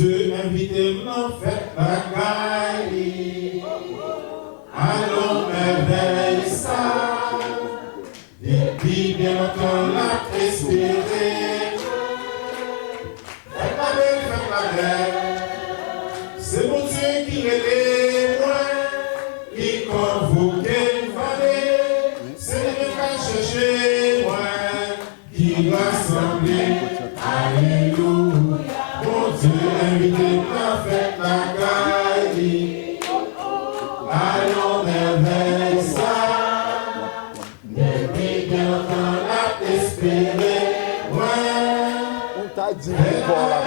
Dieu invite-moi en fête la gaille. Allons merveille ça. Depuis bien longtemps l'a espéré. Faites la belle. C'est mon Dieu qui est loin, qui convoque une vallée. C'est lui qui chercher moi, qui rassemble. Alléluia. Mon Dieu invite-moi fête la gaille. Allons merveille ça. Depuis bien longtemps l'a espéré. On t'a dit pour la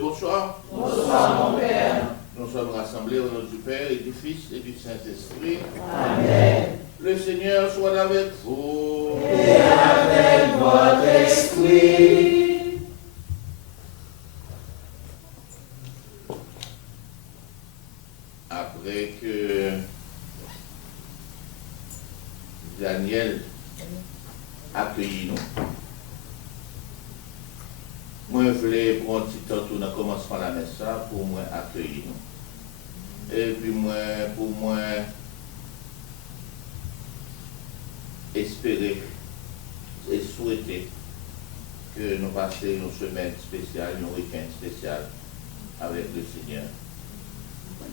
Bonsoir. Bonsoir, mon Père. Nous sommes rassemblés au nom du Père et du Fils et du Saint-Esprit. Amen. Le Seigneur soit avec vous. Et avec votre esprit. Après que Daniel accueillit nous, moi, je voulais prendre un petit temps tout dans le commencement de la messe pour moi accueillir nous. Et puis moi, pour moi, espérer et souhaiter que nous passions une semaine spéciale, un week-end spécial avec le Seigneur.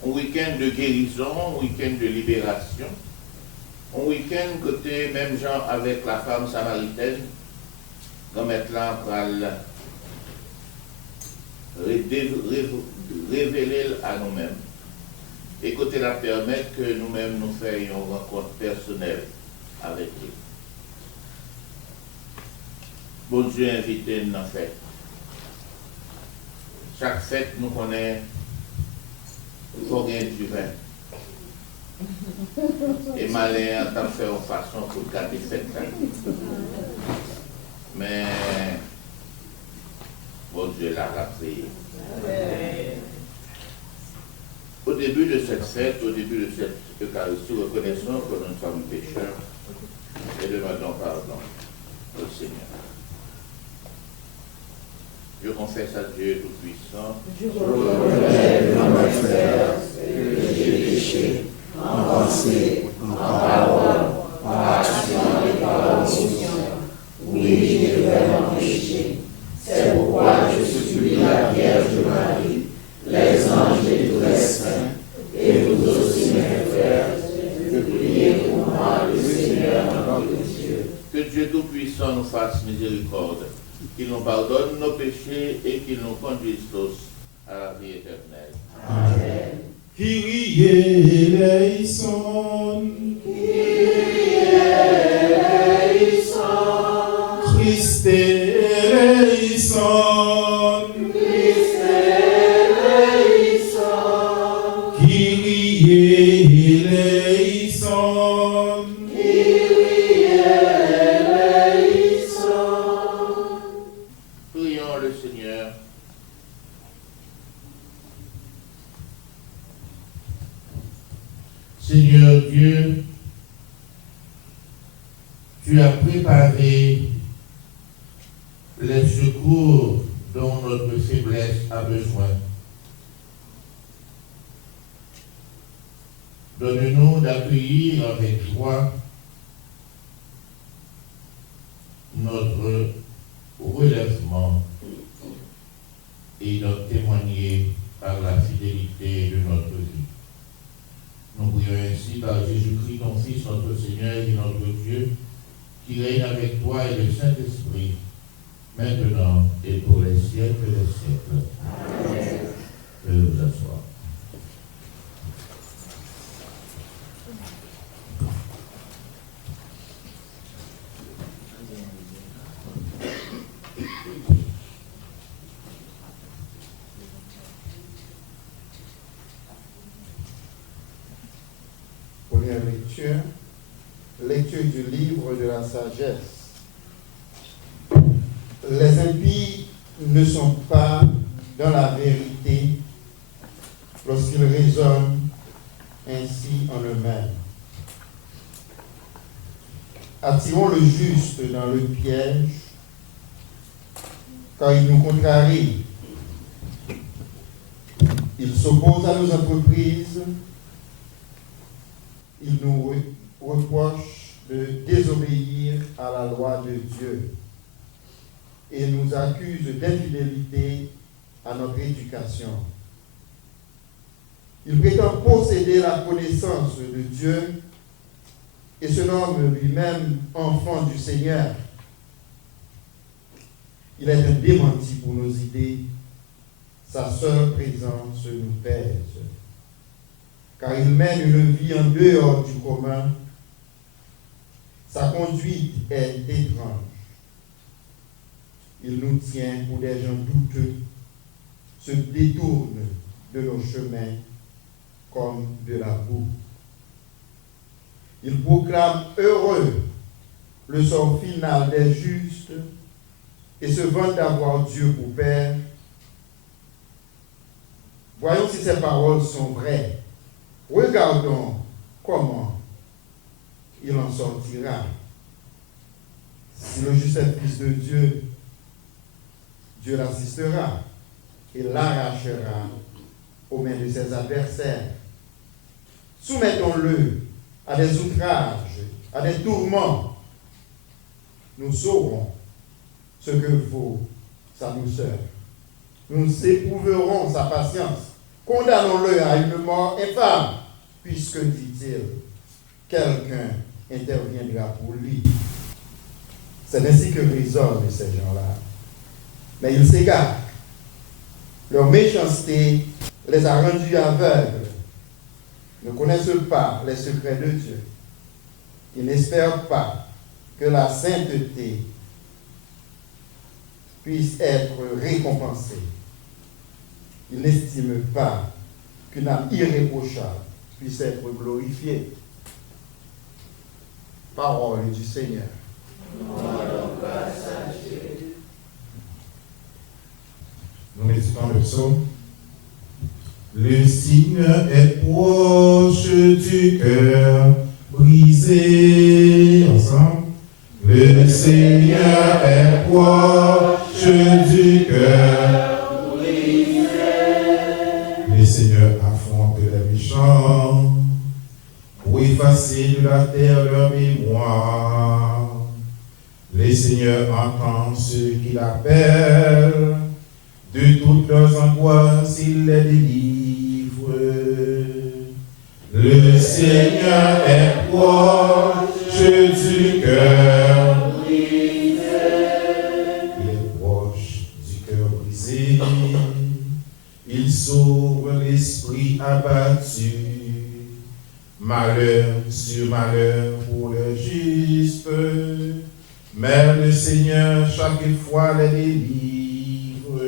Un week-end de guérison, un week-end de libération, un week-end côté même genre avec la femme samaritaine, comme maintenant pour révéler à nous-mêmes et côté la permettre que nous-mêmes nous fassions une rencontre personnelle avec lui. Bon Dieu invité nous en fête. Chaque fête nous connaît, il faut gagner du vin. Et malin en fait une façon pour garder fête. Mais bon Dieu l'a rappelé. Au début de cette fête, au début de cette Eucharistie, reconnaissons que nous sommes pécheurs et demandons pardon au Seigneur. Je confesse à Dieu Tout-Puissant. Je reconnais dans ma expérience que j'ai péché en pensée, en parole, par action et par omission. Oui, j'ai vraiment péché. C'est pourquoi je supplie la Vierge Marie, les anges et tous les saints, et vous aussi mes frères, de prier pour moi le Seigneur notre Dieu. Que Dieu Tout-Puissant nous fasse miséricorde, qu'il nous pardonne nos péchés et qu'il nous conduise tous à la vie éternelle. Amen. Kyrie eleison. Christe eleison. Kyrie eleison. Prions le Seigneur. Seigneur Dieu, tu as préparé les secours dont notre faiblesse a besoin. Donne-nous d'accueillir avec joie notre relèvement et d'en témoigner par la fidélité de notre vie. Nous prions ainsi par Jésus-Christ, ton Fils, notre Seigneur et notre Dieu, qui règne avec toi et le Saint-Esprit, maintenant et pour les siècles des siècles. Amen. Veuillez vous asseoir. Première lecture du livre de la sagesse. Les impies ne sont pas dans la vérité lorsqu'ils raisonnent ainsi en eux-mêmes. Attirons le juste dans le piège, car il nous contrarie. Il s'oppose à nos entreprises, il nous reproche de désobéir à la loi de Dieu et nous accuse d'infidélité à notre éducation. Il prétend posséder la connaissance de Dieu et se nomme lui-même enfant du Seigneur. Il est un démenti pour nos idées. Sa seule présence nous pèse, car il mène une vie en dehors du commun. Sa conduite est étrange. Il nous tient pour des gens douteux, se détourne de nos chemins comme de la boue. Il proclame heureux le sort final des justes et se vante d'avoir Dieu pour Père. Voyons si ces paroles sont vraies. Regardons comment il en sortira. Si le juste est fils de Dieu, Dieu l'assistera et l'arrachera aux mains de ses adversaires. Soumettons-le à des outrages, à des tourments. Nous saurons ce que vaut sa douceur. Nous éprouverons sa patience. Condamnons-le à une mort infâme, puisque, dit-il, quelqu'un interviendra pour lui. C'est ainsi que raisonnent ces gens-là. Mais ils s'égarent. Leur méchanceté les a rendus aveugles, ne connaissent pas les secrets de Dieu. Ils n'espèrent pas que la sainteté puisse être récompensée. Ils n'estiment pas qu'une âme irréprochable puisse être glorifiée. Parole du Seigneur. Nous méditons le psaume. Le Seigneur est proche du cœur brisé. Ensemble. Le Seigneur est proche du cœur brisé. Le Seigneur affronte les méchants pour effacer de la terre leur mémoire. Le Seigneur entend ceux qui l'appellent. De toutes leurs angoisses, il les délivre. Le Seigneur est proche du cœur brisé. Il est proche du cœur brisé. Il sauve l'esprit abattu. Malheur sur malheur pour le juste. Mais le Seigneur chaque fois les délivre.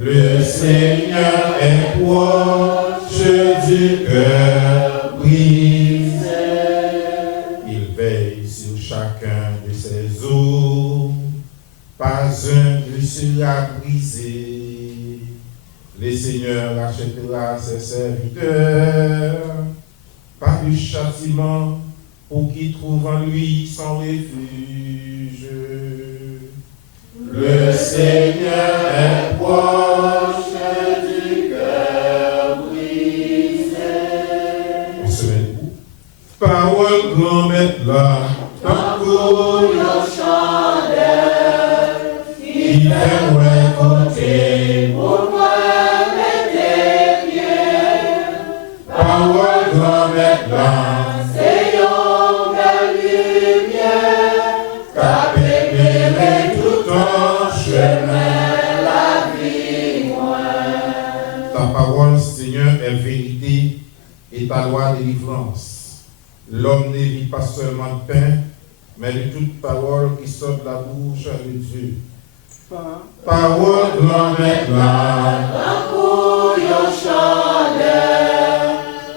Le Seigneur est proche du cœur brisé. Il veille sur chacun de ses os. Pas un ne sera brisé. Le Seigneur rachètera ses serviteurs. Pas de châtiment pour qui trouve en lui son refuge. Le Seigneur est proche du cœur brisé. On se met debout. Parole grand maître là, tant qu'on y chandelle, il est moins côté pour moi mettre pieds. Parole grand maître là. Vérité et ta loi de délivrance. L'homme ne vit pas seulement de pain, mais de toute parole qui sort de la bouche de Dieu. Parole grand maître là,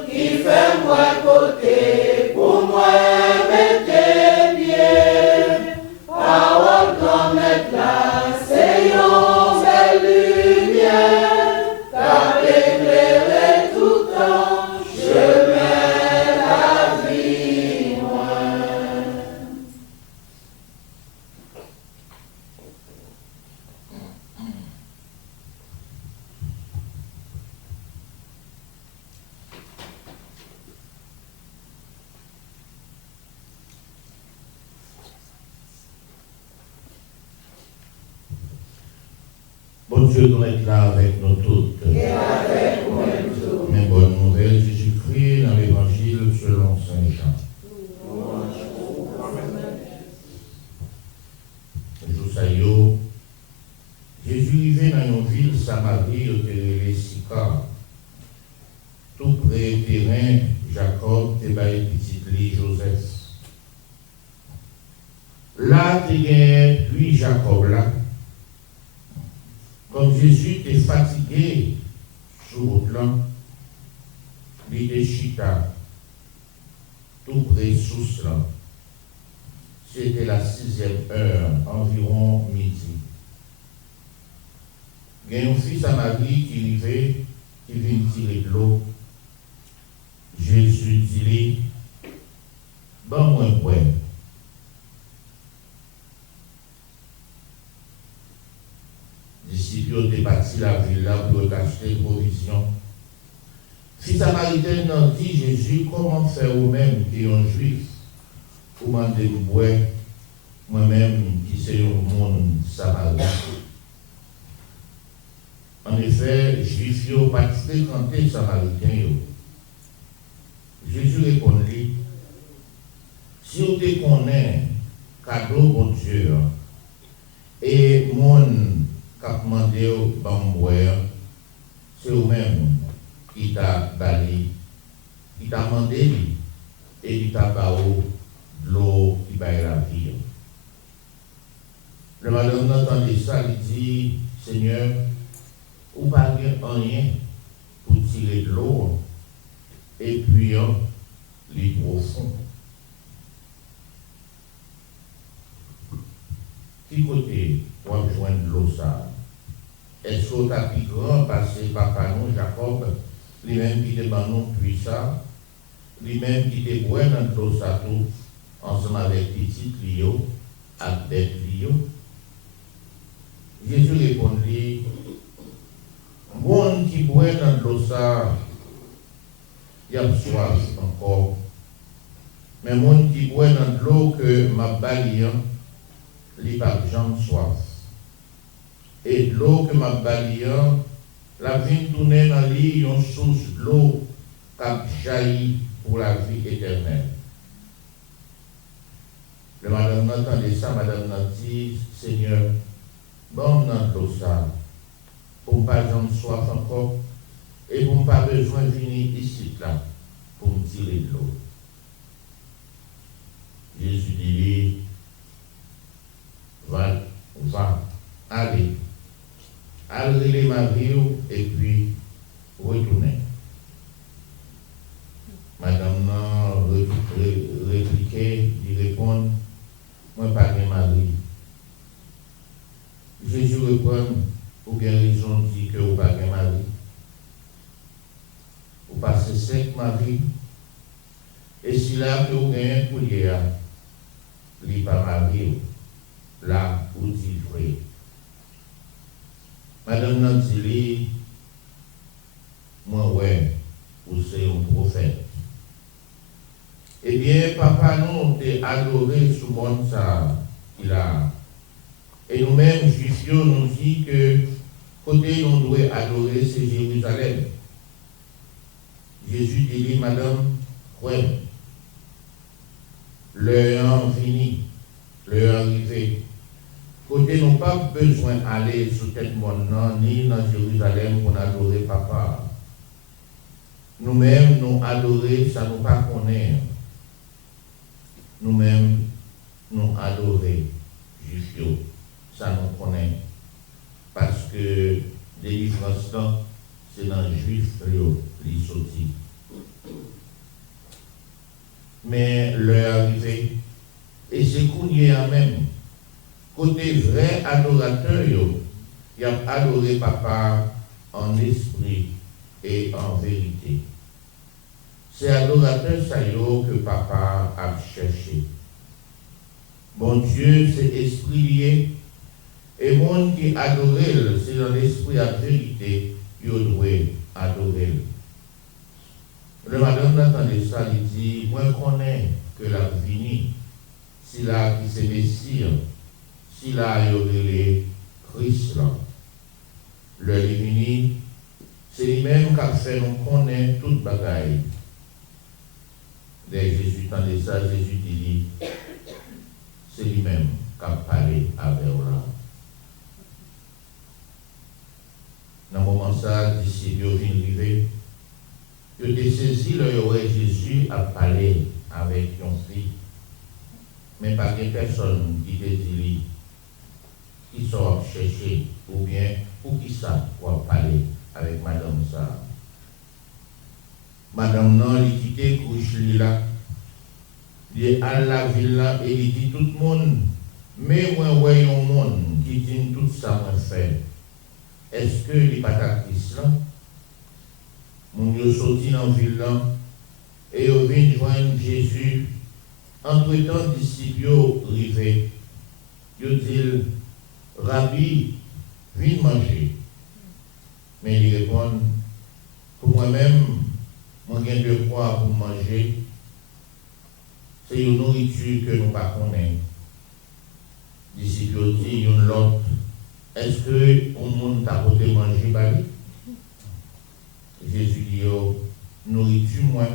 qui fait moi côté pour moi mettre pieds. Parole grand maître là, c'est une belle lumière. Chemin Bon Dieu, nous être là avec nous toutes. Et avec nous-mêmes tous. Mais bonne nouvelle, Jésus-Christ dans l'évangile selon Saint Jean. Josaïo, Jésus vivait dans une ville Samarie au Télé Sicar. Tout près terrain, Jacob te bail petit lit Joseph. Là, tu gagnes, puis Jacob là. Comme Jésus était fatigué sur le plan, il était chita, tout près sous cela. C'était la 6e heure, environ midi. Il y a un fils à Marie qui vivait, qui vient tirer de l'eau. Jésus dit, bon, moi, point. Disciples ont débattu la ville là pour acheter provisions. Fils samaritain n'a dit Jésus, comment faire vous-même qui est un juif? Pour demander de boire, moi-même qui suis un monde samaritain. En effet, juifs n'ont pas fréquenté samaritain. Jésus répondit, si vous te connaissez, cadeau bon Dieu, et mon cap demandé au bambouer, c'est vous-même qui t'a bali, qui t'a demandé et qui t'a baou de l'eau qui baille la vie. Le madame entendait ça, il dit, Seigneur, vous n'avez rien pour tirer de l'eau, et puis les profonds. Qui côté pour joindre l'eau ça? Est-ce que tu as plus grand passé papa nous, Jacob, lui-même qui te nous puissant, lui-même qui te boit dans l'eau ça tout, ensemble avec petit Lio, avec bête Lio? Jésus répondit, monde qui boit dans l'eau ça, il y a soif encore. Mais monde qui boit dans l'eau que ma balayant, il n'a pas jamais soif. Et l'eau que m'a balayant, la vie tourne dans l'île, une source d'eau qui jaillit pour la vie éternelle. Le madame n'entendait ça, madame n'a dit, Seigneur, bon dans l'eau ça, pour ne pas jamais soif encore, et pour ne pas besoin de venir ici là, pour me tirer de l'eau. Jésus dit, va, allez les Marie et puis retournez. Madame n'a répliqué, il répond, moi pas de mari. Jésus répond, pour quelle raison dit que vous pas de mari? Vous passez 5 maris, et si là que vous gagnez un collier, il n'est pas marié. Là où dit vrai. Madame Nantili, moi, ouais, vous êtes un prophète. Eh bien, papa, nous, t'es adoré sous le monde, ça, il a. Et nous-mêmes, juifs, nous dit que, côté, on doit adorer, c'est Jérusalem. Jésus dit, madame, ouais, l'heure fini, l'heure arrivée. Côté, nous n'avons pas besoin d'aller sur tête monde, ni dans Jérusalem pour adorer papa. Nous-mêmes, nous adorer, ça nous pas connaître. Nous-mêmes, nous adorer, juifs, ça nous connaît. Parce que les différences là, c'est dans les juifs, les sortis. Mais l'heure arrivée, et c'est qu'on y est même. Côté vrai adorateur, il a adoré papa en esprit et en vérité. C'est adorateur ça que papa a cherché. Bon Dieu, c'est esprit lié. Et monde qui adore, c'est dans l'esprit à vérité, il doit adorer. Le madame n'entendait ça, il dit, moi je connais que la vie, si là qui c'est Messie, si là il y aurait les Christ là. Le Livini, c'est lui-même qui a fait nous connaître toute bagaille. Dès Jésus tendait ça, Jésus dit, c'est lui-même qui a parlé avec nous. Dans le moment ça, les disciples viennent arriver. Ils ont saisi le Jésus a parlé avec une fille. Mais pas de personne qui te dit qui sort chercher ou bien pour qui ça pour parler avec madame ça. Madame non, elle quitté couche là. Il à la ville là et il dit tout le monde, mais moi voyons monde qui dit tout ça moi fait. Est-ce que les patatis là, mon Dieu sorti dans la ville là et ils viennent joindre Jésus. Entre-temps, les disciples arrivés, ils disent, Rabbi, viens manger. Mais ils répondent, pour moi-même, moi j'ai de quoi pour manger. C'est une nourriture que nous ne connaissons pas. Les disciples disent, une l'autre, est-ce que on monde t'a apporté manger par lui? Jésus dit, nourriture moi.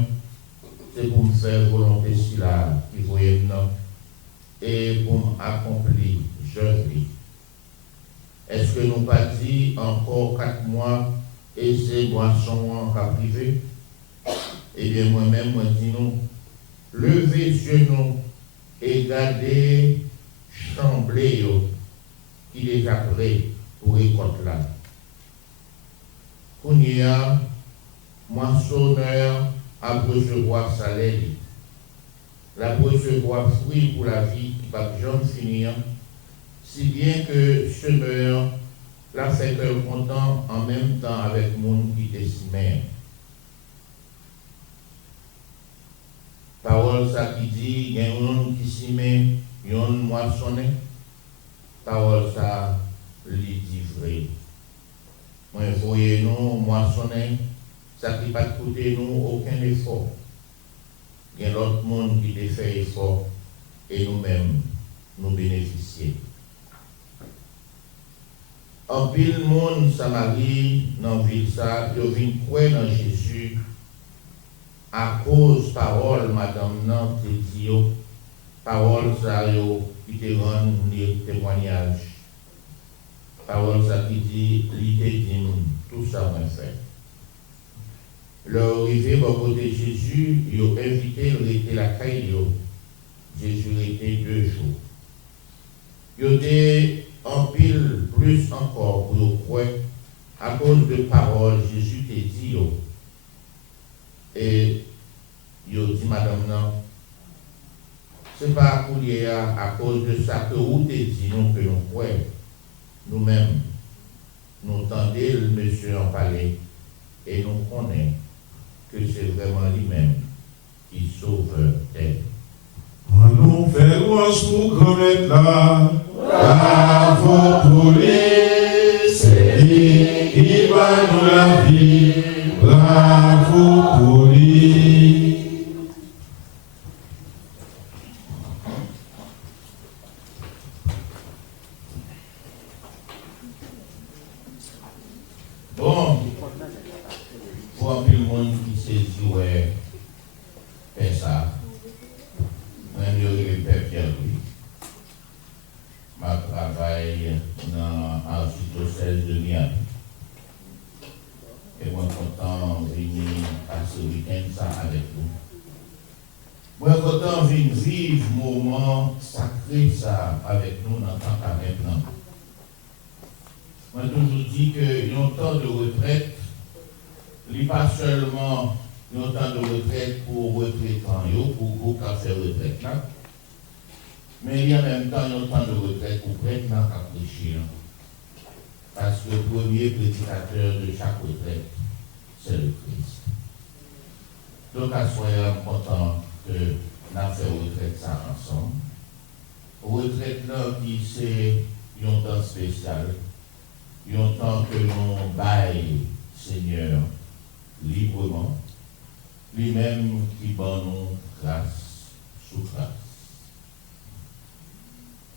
C'est pour me faire volonté si là, qui voyait maintenant, et pour m'accomplir, je vis. Est-ce que nous pas dit encore 4 mois et c'est boisson en privé? Eh bien, moi-même, moi dis nous, levez sur nous et gardez chamblé qui déjà prêt pour récolte là. Qu'on y a, moissonneur, à recevoir salaire, la recevoir fruit pour la vie qui va jamais finir, si bien que semeur la fait cœur content en même temps avec le monde qui t'estime. Parole ça qui dit, il y a un monde qui s'y met, il y a un moissonné. Parole ça, lui dit vrai. Moi, voyez nous moissonner. Ça qui ne va coûter nous aucun effort. Il y a l'autre monde qui te fait effort et nous-mêmes, nous bénéficier. En pile monde, Samarie, dans la ville, ça, ils viennent croire dans Jésus à cause parole, madame, non, te dit, parole, ça, qui te rend témoignage. Parole, ça, qui dit, l'idée dit, tout ça, moi, fait. Leur arrivée au côté de Jésus, ils ont invité, il était la caille. Jésus était 2 jours. Ils étaient en pile plus encore pour croire à cause de paroles. Jésus t'a dit. Et ils ont dit, madame, non, ce n'est pas pour lier à cause de ça que vous t'avez dit, nous que nous croyons. Nous-mêmes, nous entendons le monsieur en parler et nous connaissons que c'est vraiment lui-même qui sauve elle. Allons faire louange pour commettre là. Bravo pour lui, c'est lui qui va nous la vie. Bravo pour lui. Bon, pour un peu le monde qui s'est dit, ouais, fait ça. Même le père Pierre-Louis. Ma travail dans l'archidiocèse de Miami. Et moi, content de venir passer le week-end ça avec vous. Moi, content de venir vivre moment sacré ça avec nous dans le temps qu'à maintenant. Moi, toujours dit que un temps de retraite, il n'est pas seulement un temps de retraite pour retraitants, pour beaucoup qui fait retraite là, mais il y a en même temps un temps de retraite pour prêtre dans la réfléchir. Parce que le premier prédicateur de chaque retraite, c'est le Christ. Donc, à ce moment-là, content que nous avons fait retraite ça ensemble. Retraite là, qui c'est un temps spécial. Il y a un temps que nous baillons, Seigneur, librement, lui-même qui bat nous grâce sous grâce.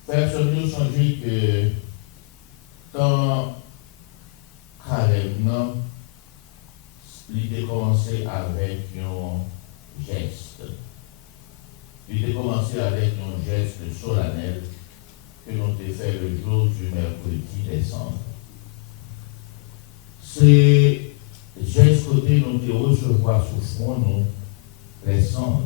Personne ne songe que dans avec un geste. Il a commencé avec un geste solennel que nous avons fait le jour du mercredi décembre. C'est geste côté nous avons recevoir sous front nous les cendres.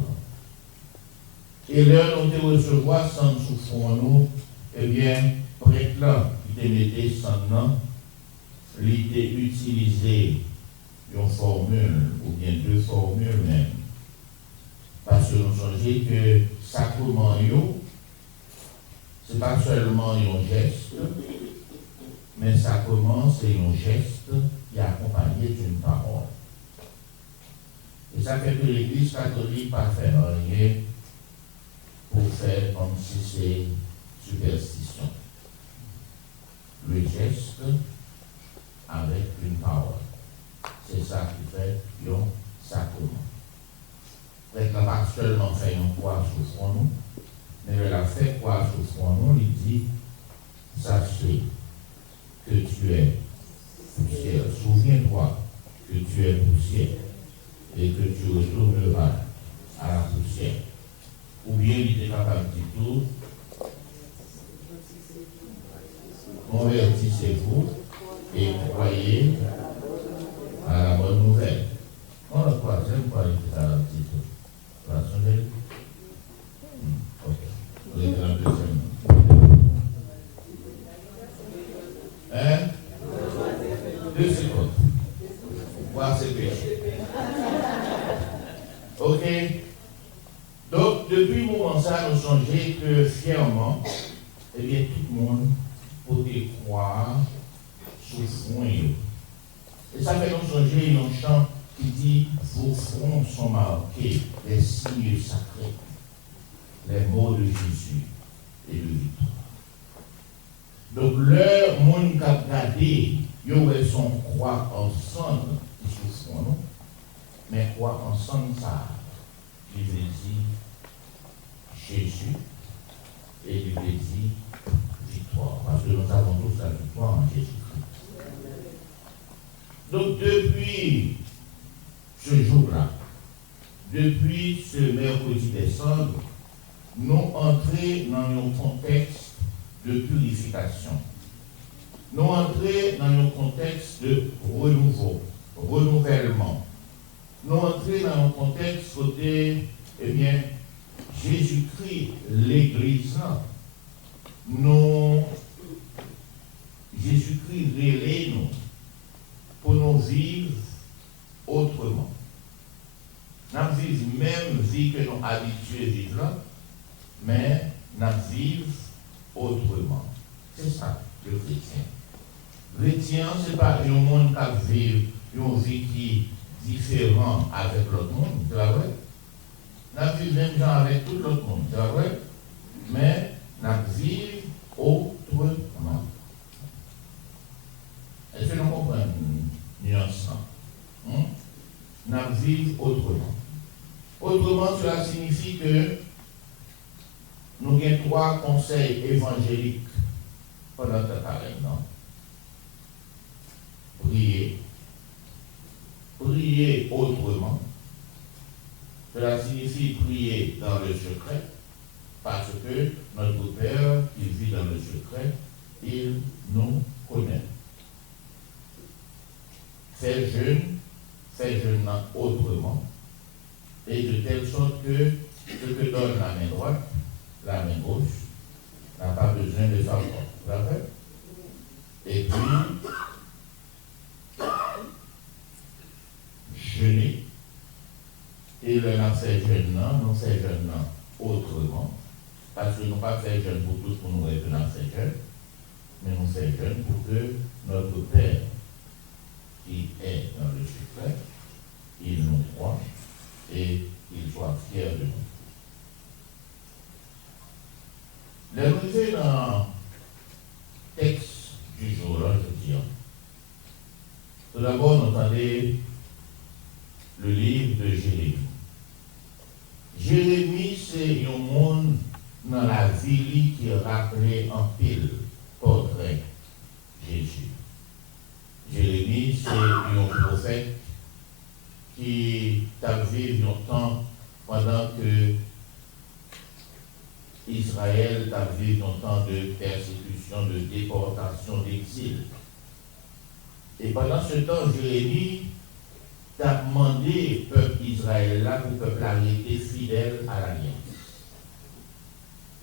Et là, nous avons recevoir cendres sous front nous, eh bien, prêtre là, qui te mettait cendres, il était utilisé une formule, ou bien deux formules même. Parce que nous songeons que sacrement, ce n'est pas seulement un geste, mais sacrement, c'est un geste qui est accompagné d'une parole. Et ça fait que l'Église catholique n'a pas fait rien pour faire comme si c'est superstition. Le geste avec une parole. C'est ça qui fait un sacrement. Elle n'a pas seulement fait une croix sur front nous, mais elle a fait croix sur front nous, il dit, sachez que tu es poussière. Souviens-toi que tu es poussière et que tu retourneras à la poussière. Ou bien il était capable de dire tout, convertissez-vous et croyez à la bonne nouvelle. On a quoi? J'aime pas les faire un petit peu. La sonnerie? Ok. Vous êtes dans le deuxième. Hein? 2 secondes. Voir ses péchés. Ok. Donc, depuis le moment ça, nous songeons que fièrement, eh bien, tout le monde peut croire sous front. Et ça fait nous songer un chant qui dit vos fronts sont marqués des signes sacrés, les mots de Jésus et de victoire. Donc, le monde qui a gardé, il y a son croix ensemble qui sous front, non? Mais croix ensemble, ça, qui veut dire Jésus et qui veut dire victoire. Parce que nous avons tous la victoire en Jésus-Christ. Donc, depuis ce jour-là, depuis ce mercredi décembre, nous entrons dans un contexte de purification. Nous entrons dans un contexte de renouveau, renouvellement. Nous entrons dans un contexte côté, eh bien, Jésus-Christ, l'Église, Jésus-Christ relève nous pour nous vivre autrement. Nous vivons même vie que nous habitués à vivre là, mais nous vivons autrement. C'est ça, le chrétien. Le chrétien, ce n'est pas un monde qui vit une vie qui est différente avec l'autre monde, c'est vrai? Nous vivons même gens avec tout l'autre monde, c'est vrai? Mais nous vivons autrement. Est-ce que nous comprenons nuance? Nous vivons autrement. Autrement, cela signifie que nous avons 3 conseils évangéliques pendant ce pareil, non? Prier. Prier autrement. Cela signifie prier dans le secret, parce que notre Père qui vit dans le secret, il nous connaît. Faire jeûne autrement, et de telle sorte que ce que donne la main droite, la main gauche, n'a pas besoin de faire d'accord. Et puis, jeûner, et le n'a fait jeûne, nous fait jeûne autrement, parce que nous pas fait jeûne pour tous pour nous être dans fait jeûne, mais nous fait jeûne pour que notre Père, qui est dans le secret, il nous croit et il soit fier de nous. L'arrivée dans le texte du jour-là, je dis, tout d'abord, nous entendez le livre de Jérémie. Jérémie, c'est un monde dans la vie qui rappelait en pile portrait Jésus. Jérémie, c'est un prophète qui a t'a vécu longtemps pendant que Israël t'a vécu longtemps de persécution, de déportation, d'exil. Et pendant ce temps, Jérémie t'a demandé au peuple Israël là pour le peuple arrêté fidèle à l'alliance.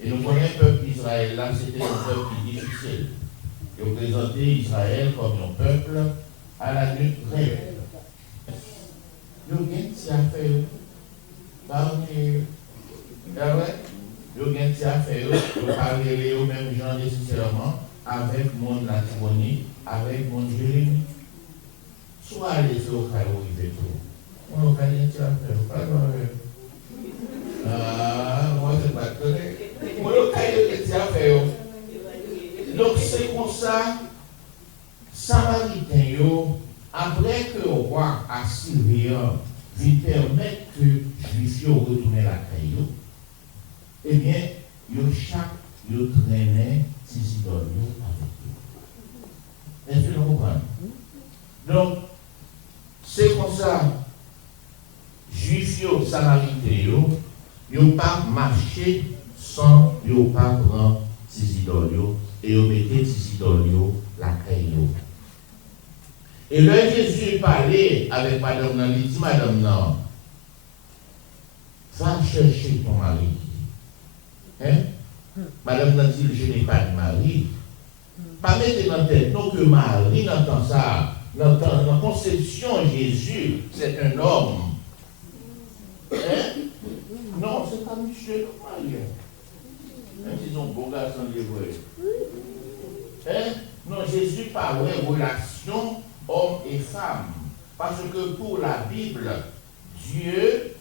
Et nous connaissons le peuple Israël là, c'était un peuple difficile. Il représentait Israël comme un peuple à la nuit rêve. Nous avons des affaires. Nous avons des affaires. Nous parler aux mêmes gens nécessairement avec mon Latifonie, avec mon Jérémie. Soit les autres au rivet tout. On a des affaires. Moi, je ne sais pas connaître. Moi, je des affaires. Donc, c'est comme ça, Samaritain, après que le roi assyrien vient permettre que les Juifs retournent à la caille, eh bien, chaque traînait ses idoles avec eux. Est-ce que vous comprenez? Donc, c'est comme ça, Juifs, Samaritains, ils n'ont pas marché sans ils n'ont pas prendre ses idoles. Et on mettait ces idoles la caille. Et là, Jésus parlait avec madame Nan, il dit, madame Nan, va chercher ton mari. Hein? Madame Nan dit, je n'ai pas de mari. Pas mettre dans la tête, non, que Marie n'entend ça. Dans la conception, Jésus, c'est un homme. Hein? Non, c'est pas monsieur, Marie. Même s'ils ont beau garçon de l'hébreu. Hein? Non, Jésus parlait relation homme et femme. Parce que pour la Bible, Dieu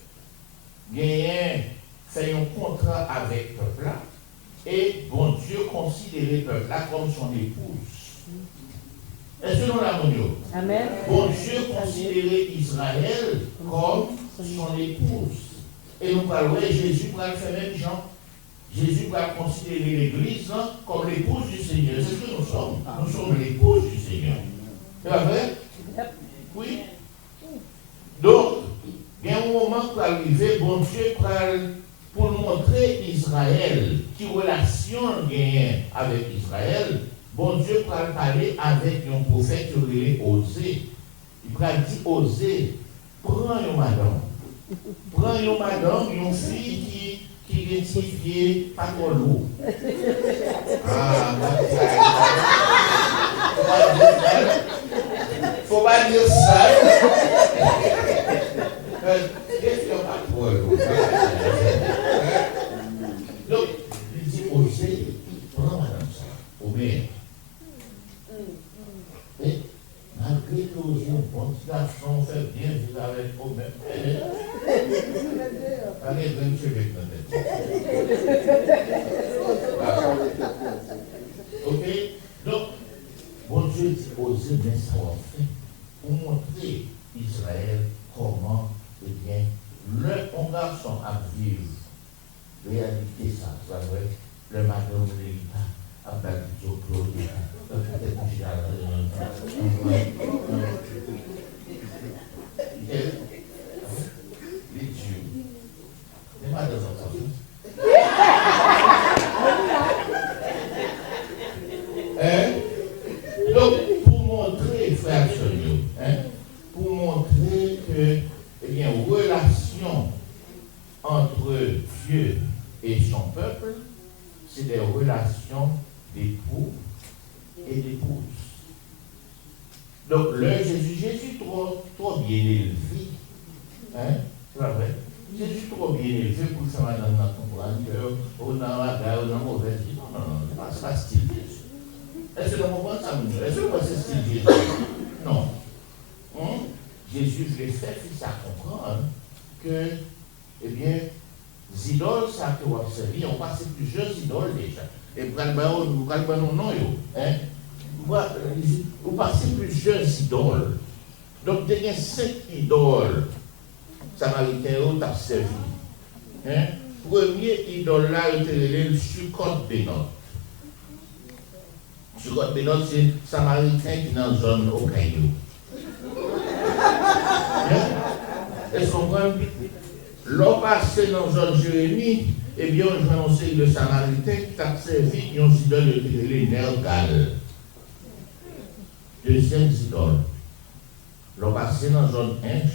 fait un contrat avec le peuple là, et bon Dieu considérait le peuple là comme son épouse. Est-ce que nous l'avons? Amen. Bon Dieu considérait Israël comme son épouse. Et nous parlons, Jésus pour le faire même genre. Jésus va considérer l'Église comme l'épouse du Seigneur. C'est ce que nous sommes. Nous sommes l'épouse du Seigneur. C'est pas vrai? Oui. Donc, il y a un moment pour arriver, bon Dieu pour montrer Israël, qui relation gagne avec Israël, bon Dieu pour parler avec un prophète qui aurait osé. Il va dire oser, prends une madame. Prends une madame, une fille qui rectifie pas trop lourd. Ah, faut pas dire ça. Qu'est-ce qu'il n'y a pas trop lourd? Donc, il dit oser, prends madame ça, au maire. Et malgré que vous êtes un bon petit garçon, fait bien vivre avec au maire. Allez, donne chez avec notre tête. Ok? Donc, bon Dieu dit oser bien savoir faire pour montrer Israël comment, eh bien, le garçon a vivre réalité ça, c'est vrai, le madame de l'État a battu au Claude. Les dieux. Les madames donc, pour montrer, frère Sonio, pour montrer que, eh bien, relation entre Dieu et son peuple, c'est des relations d'époux et d'épouse. Donc, Jésus trop bien élevé, c'est pas vrai? Jésus trop bien élevé pour faire madame dans ton bras, on a la mauvaise vie. Non, c'est pas style Jésus. Est-ce que vous comprenez ça? Est-ce que vous pensez style Jésus? Non. Jésus voulait faire fils à comprendre que, eh bien, les idoles, ça que vous observez, on passe plusieurs idoles déjà. Et vous allez nos noms, vous passez plusieurs idoles. Donc, il y a 5 idoles samaritains qui ont servi. Premier idole là, il était le Sukkot Benot. Sukkot Benot, c'est samaritain qui est dans la zone au Caillou. Est-ce qu'on comprend? L'on passe dans la zone Jérémie, eh bien, on joue un série de Samaritains qui t'a servi, ils ont idole de les Nergal. Deuxième idole. L'on passe dans la zone Inch,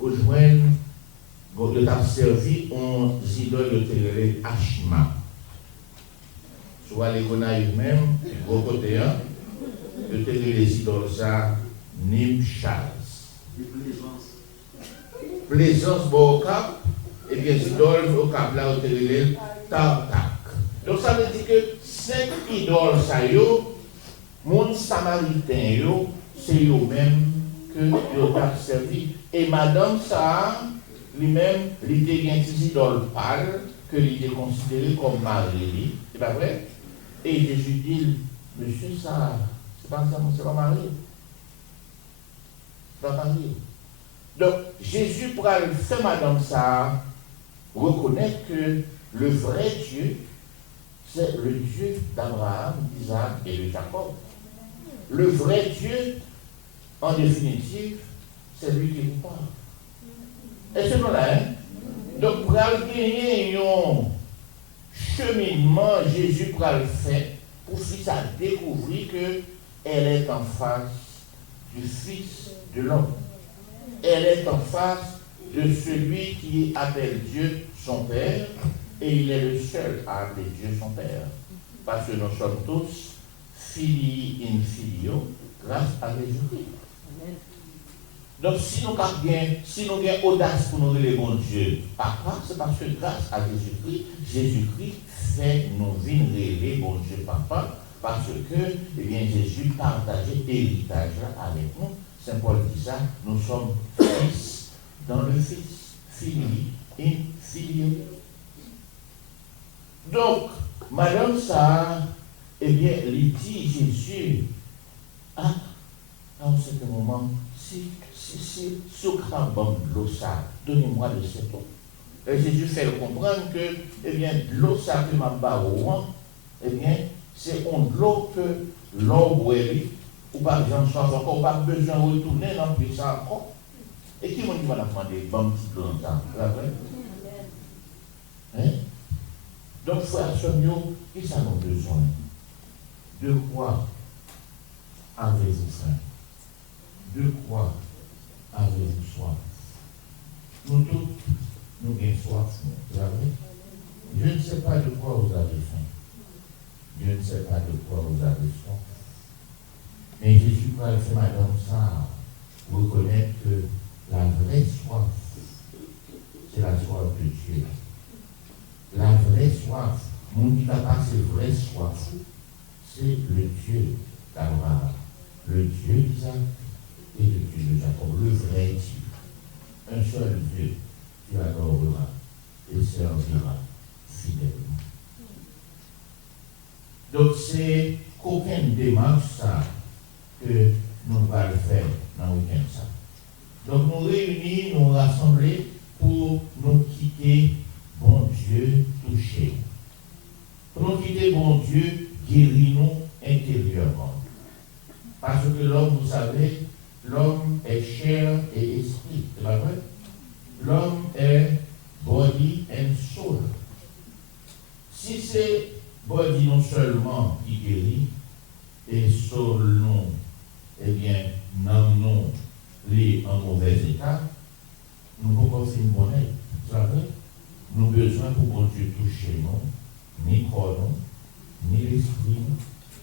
où je t'a servi, on idole de les Ashima. Soit les Gonaïs même, gros côté, de les idoles, ça, Nimchaz. Plaisance au cap, et bien idoles au cap là au télé Tartak. Donc ça veut dire que 5 idoles ça yo, monde samaritain yo, c'est eux même que yo t'a servi. Et madame ça lui-même, il était bien des idoles pâles que il était considéré comme mari, c'est pas vrai? Et Jésus dit, monsieur ça, c'est pas ça, c'est pas mari. C'est pas mari. Donc, Jésus pour faire madame ça, reconnaître que le vrai Dieu, c'est le Dieu d'Abraham, d'Isaac et de Jacob. Le vrai Dieu, en définitive, c'est lui qui nous parle. Et c'est là, hein? Donc, pour gagner un cheminement, Jésus pour le faire, pour faire découvrir qu'elle est en face du Fils de l'homme. Elle est en face de celui qui appelle Dieu son Père, et il est le seul à appeler Dieu son Père. Parce que nous sommes tous filii in filio grâce à Jésus-Christ. Donc si nous avons audace pour nous relever mon Dieu, papa, c'est parce que grâce à Jésus-Christ fait nous venir relever mon Dieu papa, parce que eh bien, Jésus partageait l'héritage avec nous. Saint Paul dit ça, nous sommes fils dans le Fils, filii in filio. Donc, madame ça, eh bien, il dit Jésus, à un certain moment, si ce grand bon de l'eau ça, donnez-moi de cette eau. Et Jésus fait comprendre que, eh bien, l'eau ça que m'a barreau, eh bien, c'est une l'eau que l'eau boit. Ou par exemple, soit encore pas besoin de retourner dans le ça encore. Et qui va nous prendre des bonnes petites longtemps? Hein? Donc, frère Sognot, qui ça nous besoin? De quoi avez-vous faim? De quoi avez-vous soif? Nous tous, nous avons soif, vous savez? Je ne sais pas de quoi vous avez faim. Je ne sais pas de quoi vous avez soif. Mais Jésus va faire madame ça, reconnaître que la vraie soif, c'est la soif de Dieu. La vraie soif, mon qui n'a pas cette vraie soif, c'est le Dieu d'Abraham, le Dieu d'Isaac et le Dieu de Jacob, le vrai Dieu. Un seul Dieu qui adorera et servira fidèlement. Donc c'est qu'aucune démarche ça que nous allons faire dans le week-end ça. Donc nous réunis, nous rassembler pour nous quitter bon Dieu touché. Pour nous quitter bon Dieu, guéris-nous intérieurement. Parce que l'homme, vous savez, l'homme est chair et esprit, c'est pas vrai? L'homme est body and soul. Si c'est body non seulement qui guérit, et soul non, eh bien, non, les en mauvais état, nous ne pouvons pas faire une bonne aide. Vous savez, nous avons besoin pour bon Dieu toucher nous, ni corps, ni l'esprit,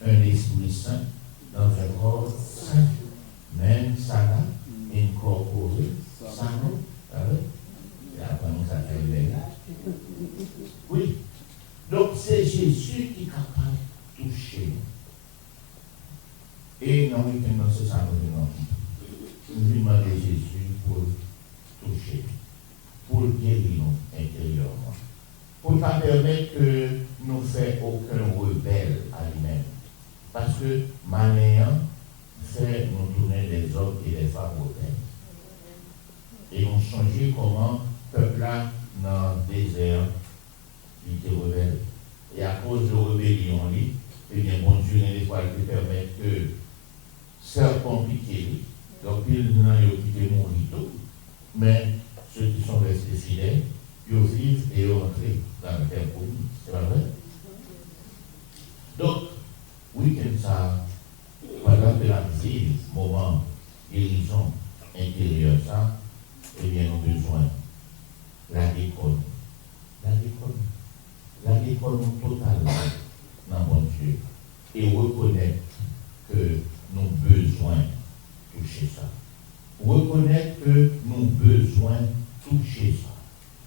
un esprit saint dans un corps saint, même sana, incorporé, sain, et après nous ça fait les gars. Oui, donc c'est Jésus qui est capable de toucher nous. Et non, c'est ça nous demandons Jésus pour toucher, pour guérir nous intérieurement, pour ne pas permettre que nous fassions aucun rebelle à lui-même. Parce que Manéan fait nous tourner les hommes et les femmes rebelles. Et on changeait comment le peuple là, dans le désert, il était rebelle. Et à cause de la rébellion, eh bien, bon Dieu n'a pas pu permettre que serpent piqué, donc il n'a pas quitté mon rideau. Mais ceux qui sont restés fidèles, ils vivent et ils rentrent dans la terre promise. C'est pas vrai? Donc, week-end ça, pendant que la vie, moment, guérison intérieure, ça, eh bien, nous avons besoin la déconne. La déconne totalement dans mon Dieu. Et reconnaître que nous avons besoin de toucher ça. Reconnaître que nous avons besoin de toucher ça.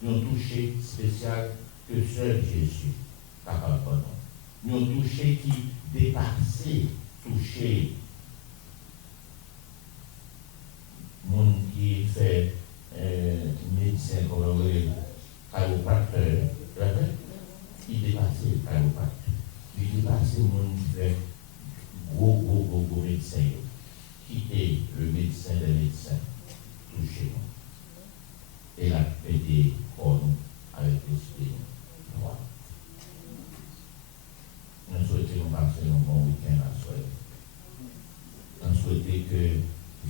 Nous avons touché spécial que seul Jésus est capable de nous. Nous avons touché qui dépassait, touché monde qui fait médecin, comme on dit, chiropracteur, il dépassait le chiropracteur. Il dépassait le monde qui fait gros médecin, qui est le médecin des médecins, touché nous. Et la pété pour nous avec l'esprit noir. Nous souhaitons passer un bon week-end à soi. Nous souhaitons que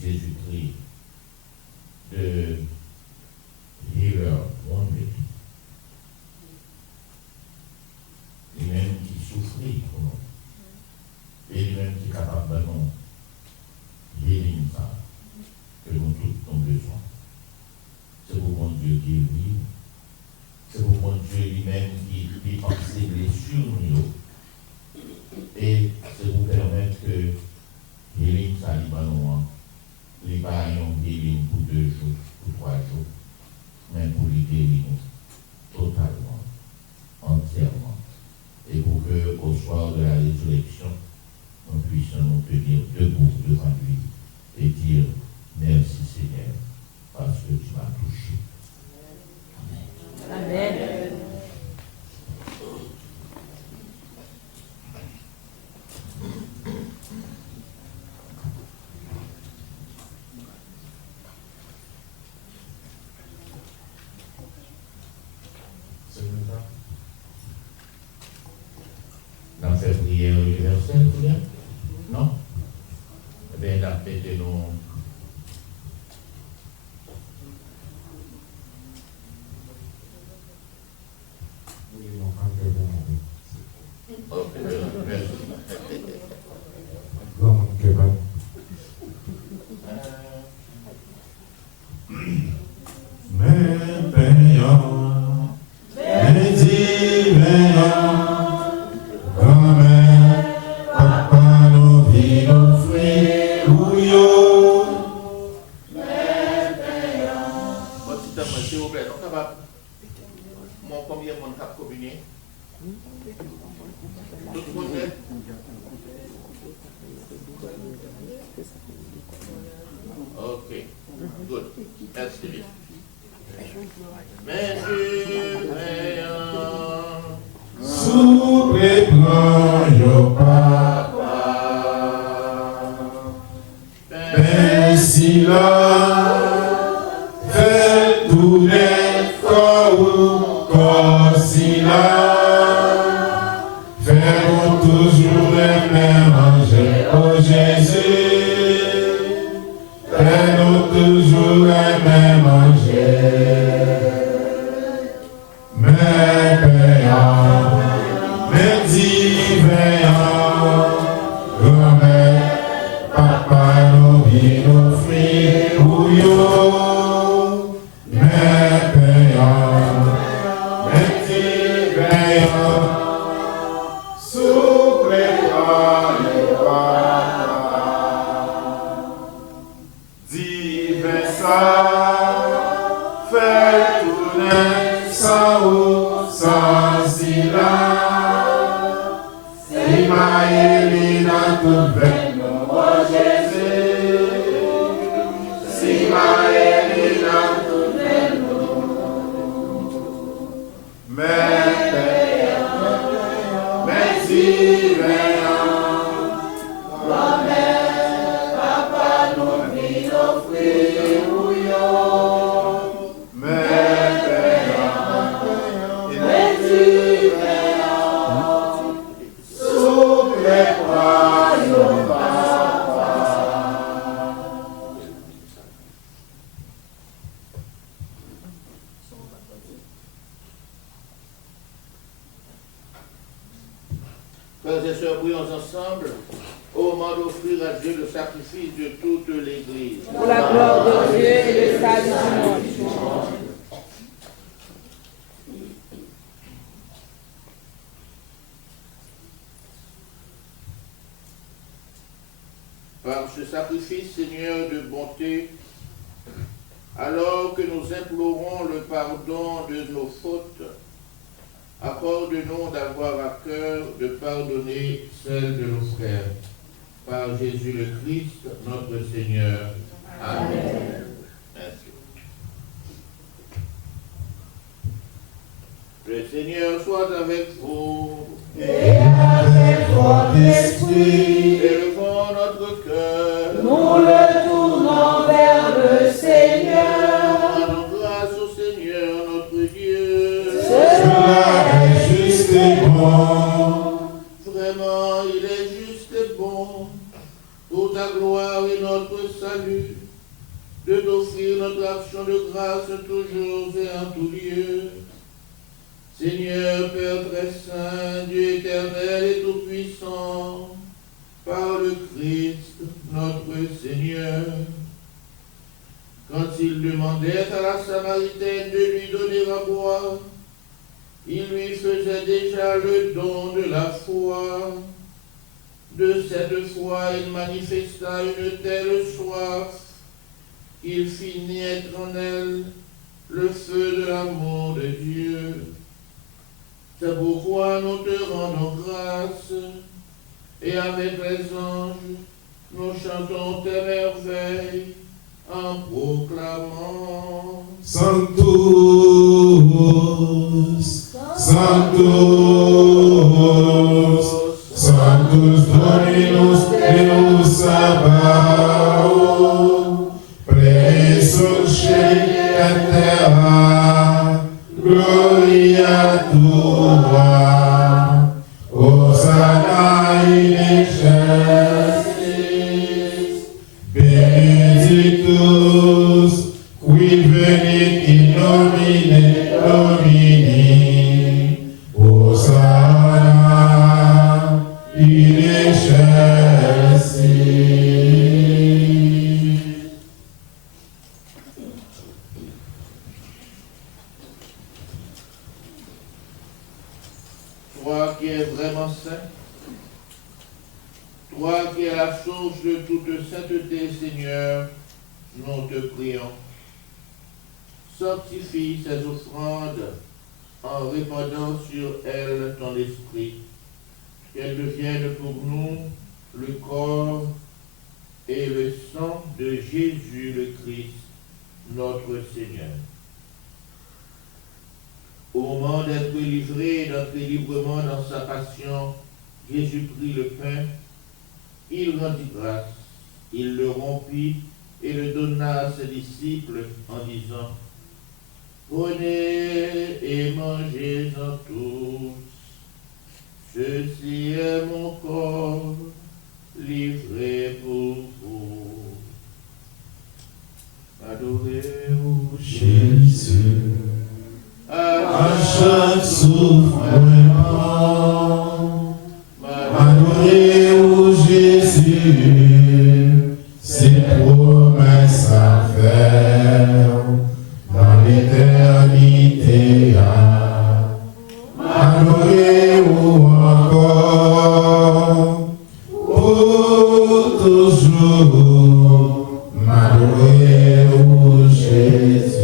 Jésus-Christ, de healer wounded, lui-même qui souffrit pour nous, et lui-même qui est capable de nous healing ça, que nous tous avons besoin. C'est pour mon Dieu qui est lui, c'est pour mon Dieu lui-même qui pense les blessures nous, et c'est pour permettre que healing ça lui va nous. Les parents guérir pour 2 jours, pour 3 jours, mais pour les guérir totalement, entièrement. Et pour que, au soir de la résurrection, nous puissions nous tenir debout devant lui et dire merci Seigneur, parce que tu m'as touché. Amen. Amen. On fait prière universelle, non? Eh bien, la paix de nous. Ok, good. Merci. Souple plan yo papa, si là, fait tout les corps si là, fais-nous toujours les mêmes manger, oh Jésus, fais-nous toujours les mêmes manger. Frères et sœurs, prions ensemble au moment d'offrir à Dieu le sacrifice de toute l'Église. Pour la gloire de Dieu et le salut du monde. Par ce sacrifice, Seigneur de bonté, alors que nous implorons le pardon de nos fautes, accorde-nous d'avoir à cœur de pardonner celles de nos frères. Par Jésus le Christ, notre Seigneur. Amen. Merci. Le Seigneur soit avec vous. Et avec votre esprit, Élevons notre cœur. nous le tournons vers le Seigneur. Rendons grâce au Seigneur notre Dieu. Cela est juste et bon. Vraiment, il est juste et bon, pour ta gloire et notre salut, de t'offrir notre action de grâce toujours et en tout lieu. Seigneur, Père très saint, Dieu éternel et tout-puissant, par le Christ, notre Seigneur. Quand il demandait à la Samaritaine de lui donner à boire, il lui faisait déjà le don de la foi. De cette foi, il manifesta une telle soif qu'il fit naître en elle le feu de l'amour de Dieu. C'est pourquoi nous te rendons grâce, et avec les anges, nous chantons tes merveilles en proclamant Sanctus, Sanctus, Sanctus Dominus Deus Sabaoth, presuncere et terra, gloria tua, Hosanna in excelsis, benedictus qui venit in nomine Domini, Hosanna in excelsis. toi qui es vraiment saint, toi qui es la source de toute sainteté, Seigneur, nous te prions. Sanctifie ces offrandes en répandant sur elles ton esprit, qu'elles deviennent pour nous le corps et le sang de Jésus le Christ, notre Seigneur. Au moment d'être livré et d'entrer librement dans sa passion, Jésus prit le pain, il rendit grâce, il le rompit et le donna à ses disciples en disant: Prenez et mangez-en tous, ceci est mon corps livré pour vous. Adorez-vous, Jésus, à chaque soufflement, adorez-vous Jésus, ses promesses à faire dans l'éternité. Adorez-vous encore pour toujours, adorez-vous Jésus.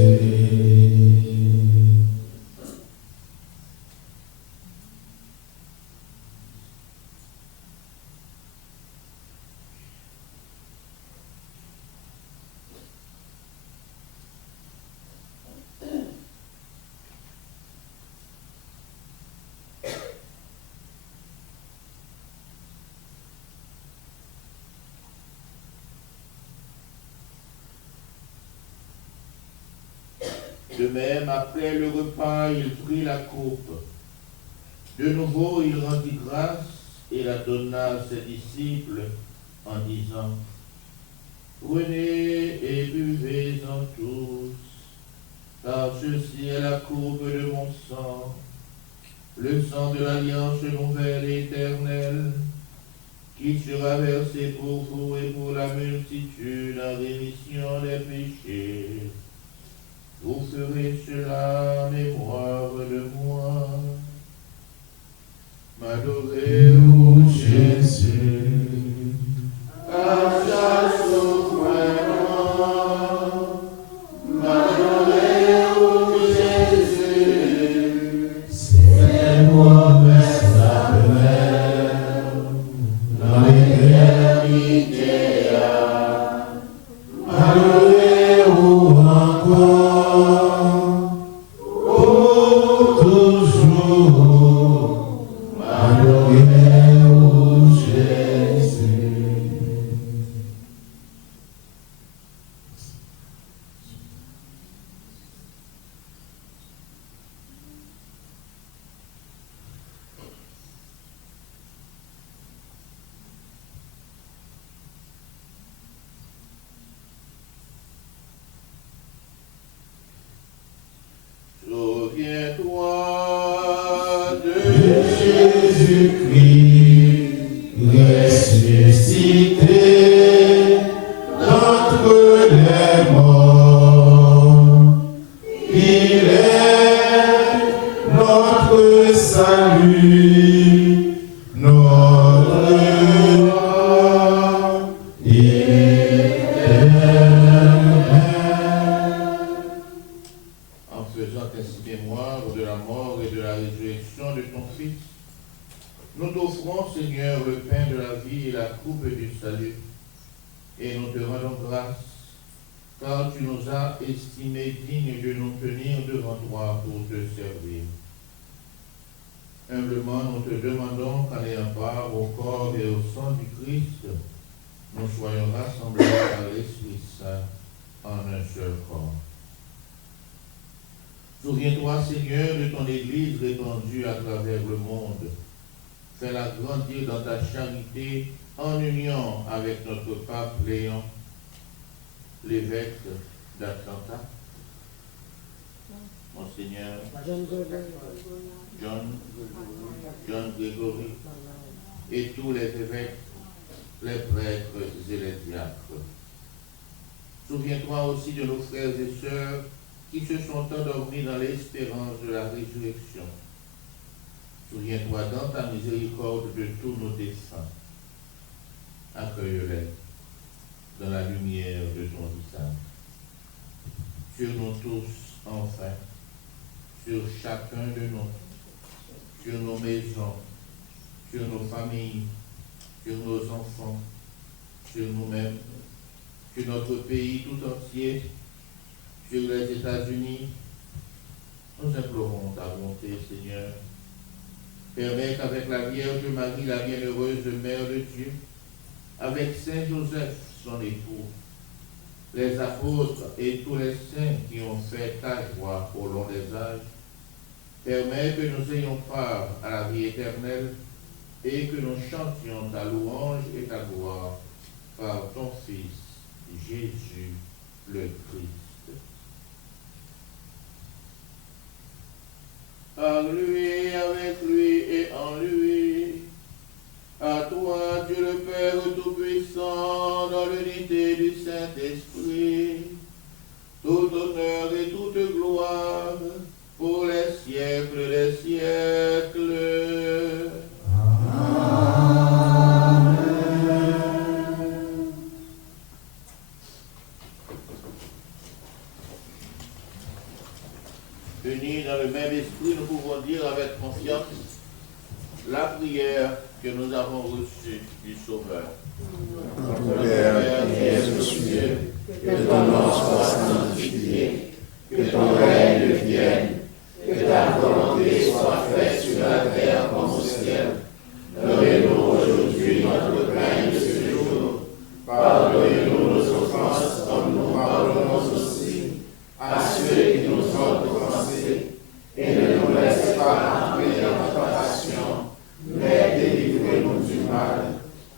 De même, après le repas, il prit la coupe. De nouveau, il rendit grâce et la donna à ses disciples en disant: Prenez et buvez-en tous, car ceci est la coupe de mon sang, le sang de l'alliance nouvelle et éternelle, qui sera versé pour vous et pour la multitude en rémission des péchés. Vous ferez cela en mémoire de moi. M'adorez-vous, Jésus, à chaque souffrement. M'adorez-vous, Jésus, c'est moi, dans l'éternité. Adorez-vous encore, pour toujours. Adorez-vous, Jésus. Souviens-toi de Jésus-Christ, ressuscité d'entre les morts. Il est notre salut, notre roi éternel. En faisant ainsi mémoire de la mort et de la résurrection de ton Fils, nous t'offrons, Seigneur, le pain de la vie et la coupe du salut, et nous te rendons grâce, car tu nous as estimés dignes de nous tenir devant toi pour te servir. Humblement, nous te demandons qu'en ayant part au corps et au sang du Christ, nous soyons rassemblés par l'Esprit Saint en un seul corps. Souviens-toi, Seigneur, de ton Église répandue à travers le monde. Fais-la grandir dans ta charité en union avec notre pape Léon, l'évêque d'Atlanta, Monseigneur John Gregory, et tous les évêques, les prêtres et les diacres. Souviens-toi aussi de nos frères et sœurs qui se sont endormis dans l'espérance de la résurrection. Souviens-toi dans ta miséricorde de tous nos défunts. Accueille-les dans la lumière de ton visage. Sur nous tous, enfin, sur chacun de nous, sur nos maisons, sur nos familles, sur nos enfants, sur nous-mêmes, sur notre pays tout entier, sur les États-Unis. Nous implorons ta bonté, Seigneur. Permets qu'avec la Vierge Marie, la bienheureuse Mère de Dieu, avec Saint Joseph, son époux, les apôtres et tous les saints qui ont fait ta joie au long des âges, permets que nous ayons part à la vie éternelle et que nous chantions ta louange et ta gloire par ton Fils, Jésus le Christ. Par lui, avec lui et en lui, à toi, Dieu le Père Tout-Puissant, dans l'unité du Saint-Esprit, tout honneur et toute gloire, pour les siècles des siècles. Amen. Unis dans le même esprit, nous pouvons dire avec confiance la prière que nous avons reçue du Sauveur. Notre Père qui es aux cieux, que ton nom soit sanctifié, que ton règne vienne, que ta volonté soit faite sur la terre comme au ciel. Donne-nous aujourd'hui notre pain de ce jour. Pardonne-nous nos offenses comme nous pardonnons aussi à ceux qui nous ont offensés. Et ne nous laisse pas entrer dans la tentation, mais délivre-nous du mal.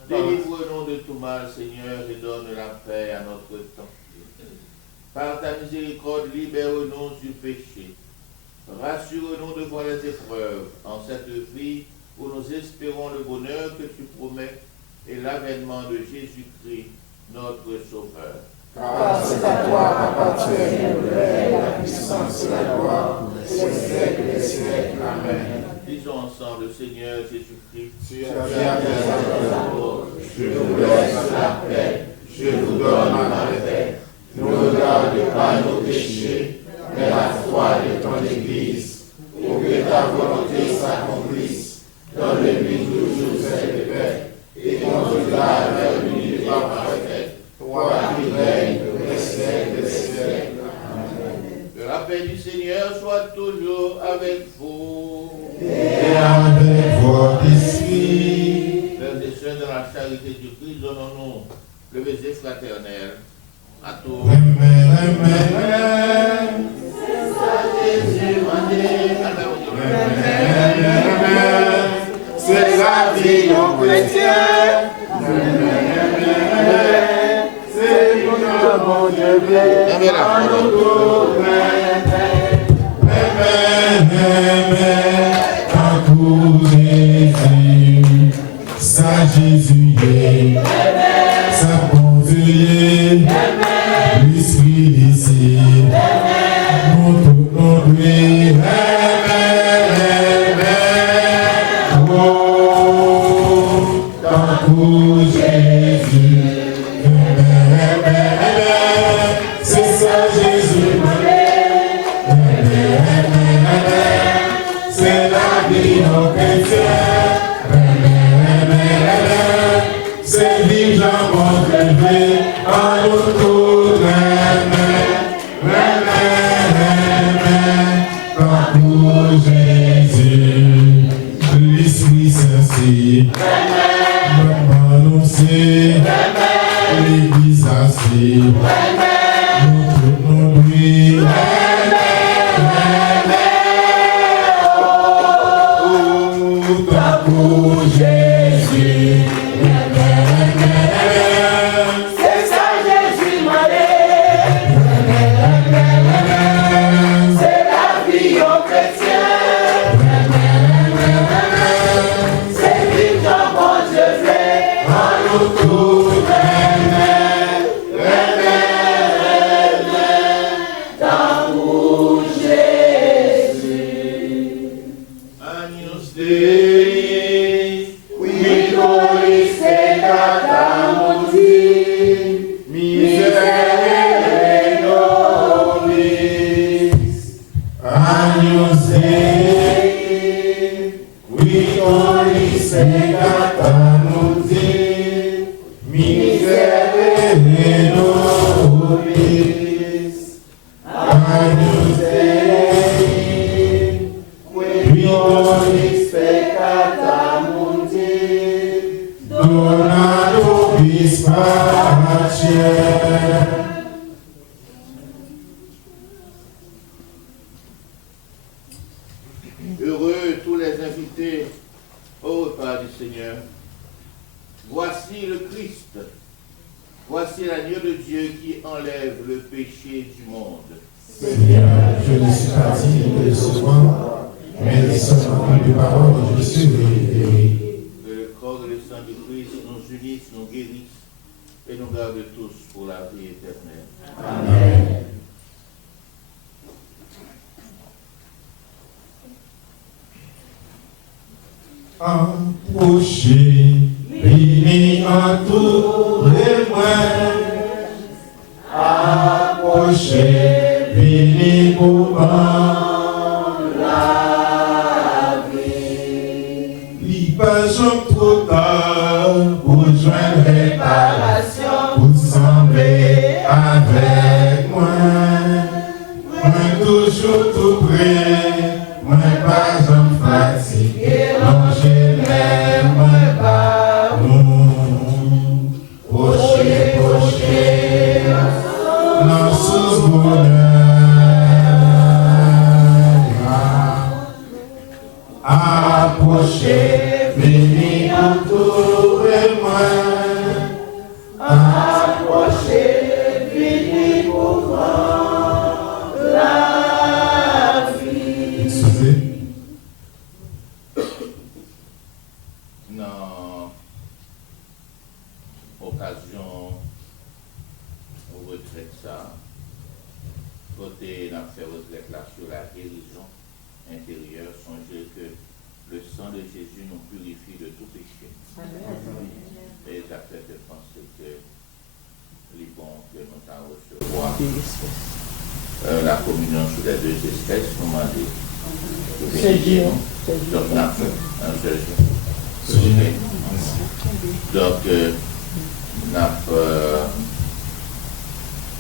Délivre-nous de tout mal, Seigneur, et donne la paix à notre temps. Par ta miséricorde, libère-nous du péché Rassure-nous devant les épreuves, en cette vie où nous espérons le bonheur que tu promets et l'avènement de Jésus-Christ, notre Sauveur. Car c'est à toi qu'appartiennent le règne, la puissance et la gloire pour les siècles des siècles. Amen. Disons ensemble, Seigneur Jésus-Christ, Tu as fait la mort, Je vous laisse la paix, je vous donne ma paix. Ne regarde pas nos péchés, mais la foi de ton Église, pour que ta volonté s'accomplisse. Donne-lui toujours cette paix, et conduis-la vers l'unité parfaite, toi qui règnes pour les siècles des siècles. Amen. que la paix du Seigneur soit toujours avec vous. et avec votre esprit. Frères et sœurs, dans la charité du Christ, donnons-nous le baiser fraternel à tous. C'est la vie aux chrétiens. C'est notre bon Dieu plein en nous tous. Ça Jésus est, ça conduit, l'esprit d'ici, nous tournons lui, oh, tant pour Jésus, c'est ça Jésus, c'est la vie aux chrétiens. C'est vivre mon rêve, en autour pour Jésus, l'Esprit Saint-Ci, nous annoncer, l'Église assis, nous tournons lui. Pour Jésus. C'est ça Jésus m'a dit. C'est la vie aux chrétiens. C'est vivre dans mon Dieu fait en nous tous. Dans pour Jésus. Agnus Dei. Heureux tous les invités au repas du Seigneur. Voici le Christ. Voici l'agneau de Dieu qui enlève le péché du monde. Seigneur, je ne suis pas digne de ce recevoir, mais seulement une parole, je suis guéri. Que le corps et le sang du Christ nous unissent, nous guérissent et nous gardent tous pour la vie éternelle. Amen. Approchez, bénis entourez-moi. Approchez, bénis pour la vie. Lis pas trop tard pour joindre réparation, pour sembler avec moi. Moi toujours tout près, moi pas j'en fatigué, non je n'aime pas. intérieur, songez que le sang de Jésus nous purifie de tout péché. Et d'après de penser que les bons que nous allons recevoir la communion sous les deux espèces, nous demandons de bénir nous. Donc, nous avons un seul jour. Donc,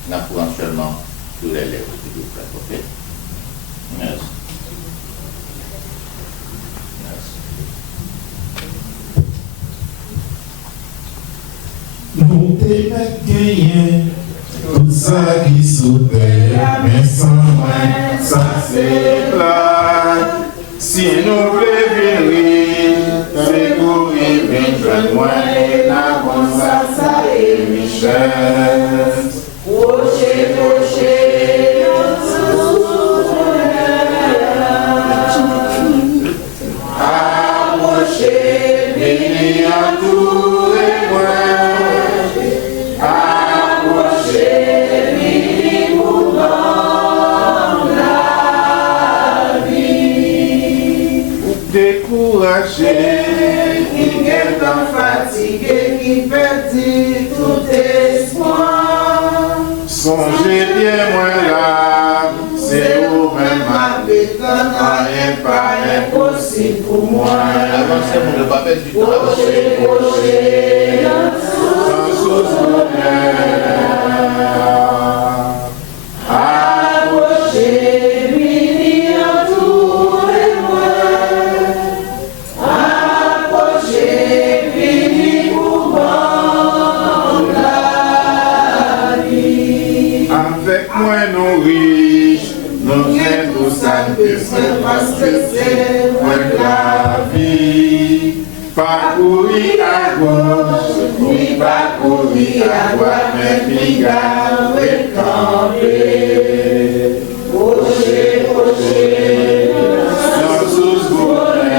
nous avons seulement sur les lèvres, s'il vous plaît. Ok? Merci. Nous te mettons gagné, tout ça qui sous terre, mais sans moi, ça c'est plat. Si nous voulons venir, c'est pour y venir, moi et la bonne ça et Michel. Rocher, approchez, venez à tout et moi. Qui est fatigué, qui perdit tout espoir. Songez bien, moi là, c'est vous-même ma bétonne, rien pas impossible pour moi. Avancez pour ne pas perdre du temps. Rocher, sans souvenir. Parce que c'est moi la vie. Parcourir à gauche, ni parcourir à droite, mais puis garder camper. Rocher, sans sous-gouverneur.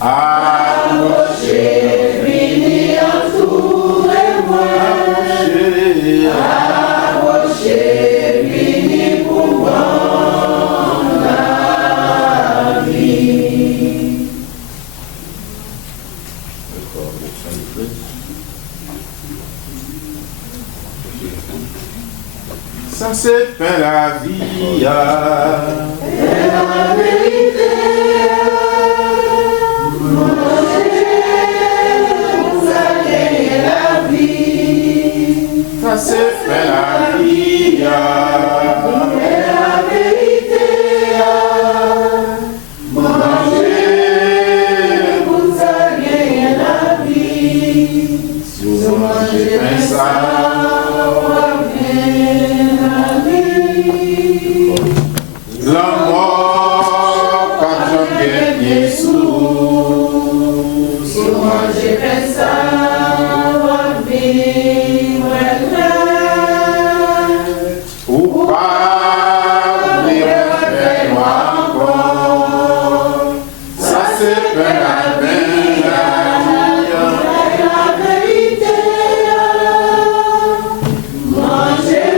Approchez, venez entourer moi. Approchez, venez pour moi. Ça c'est fait la vie, c'est la vérité. Vous avez la vie. Ça c'est fait la vie, c'est la vérité. Mangez, vous avez la vie. Si vous mangez bien ça. La mort, quand je gagne Jésus, si moi j'ai fait ça, ma vie, ou pas, mais refais-moi encore, ça c'est fait la vérité, manger,